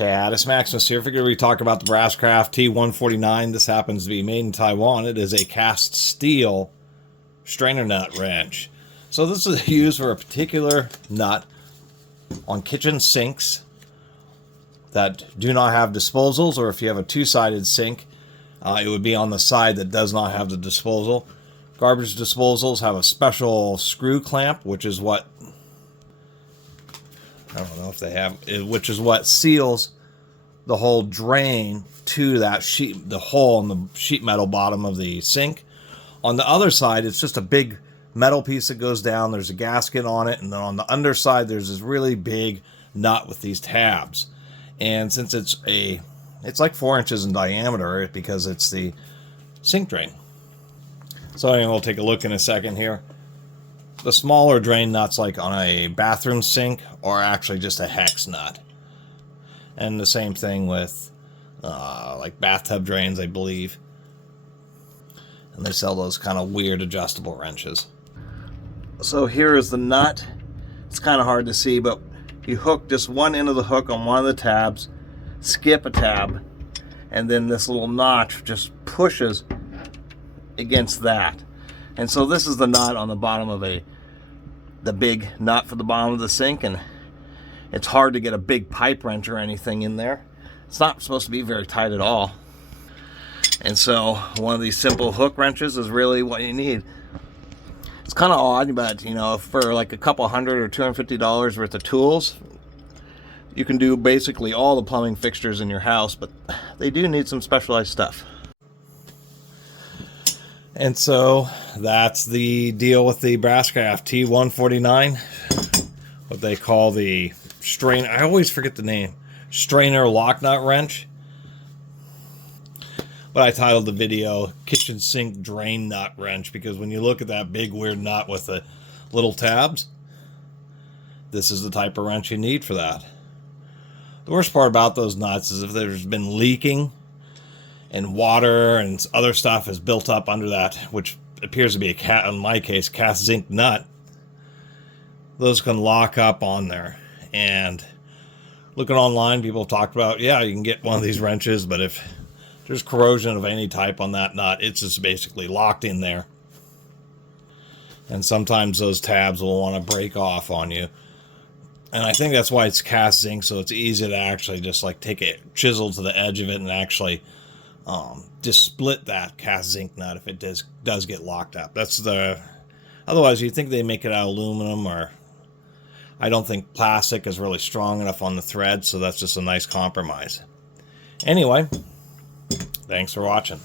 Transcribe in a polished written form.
Catus, Maximus here. Figured we talk about the Brasscraft T149. This happens to be made in Taiwan. It is a cast steel strainer nut wrench. So this is used for a particular nut on kitchen sinks that do not have disposals, or if you have a two-sided sink, it would be on the side that does not have the disposal. Garbage disposals have a special screw clamp, which is what, I don't know if they have, which is what seals the whole drain to that sheet, the hole in the sheet metal bottom of the sink. On the other side, it's just a big metal piece that goes down. There's a gasket on it, and then on the underside, there's this really big nut with these tabs. And since it's like 4 inches in diameter because it's the sink drain. So anyway, we'll take a look in a second here. The smaller drain nuts, like on a bathroom sink, are actually just a hex nut. And the same thing with like bathtub drains, I believe. And they sell those kind of weird adjustable wrenches. So here is the nut. It's kind of hard to see, but you hook just one end of the hook on one of the tabs, skip a tab, and then this little notch just pushes against that. And so this is the nut on the bottom of the big nut for the bottom of the sink, and it's hard to get a big pipe wrench or anything in there. It's not supposed to be very tight at all. And so one of these simple hook wrenches is really what you need. It's kind of odd, but you know, for like a couple $100 or $250 worth of tools, you can do basically all the plumbing fixtures in your house, but they do need some specialized stuff. And so that's the deal with the Brasscraft T149, what they call the strain. I always forget the name. Strainer lock nut wrench. But I titled the video Kitchen Sink Drain Nut Wrench because when you look at that big weird nut with the little tabs, this is the type of wrench you need for that. The worst part about those nuts is if there's been leaking and water and other stuff is built up under that, which appears to be in my case, cast zinc nut, those can lock up on there. And looking online, people have talked about, yeah, you can get one of these wrenches, but if there's corrosion of any type on that nut, it's just basically locked in there. And sometimes those tabs will want to break off on you. And I think that's why it's cast zinc, so it's easy to actually just like take a chisel to the edge of it and actually just split that cast zinc nut if it does get locked up. That's otherwise you'd think they make it out of aluminum, or I don't think plastic is really strong enough on the thread, so that's just a nice compromise. Anyway, thanks for watching.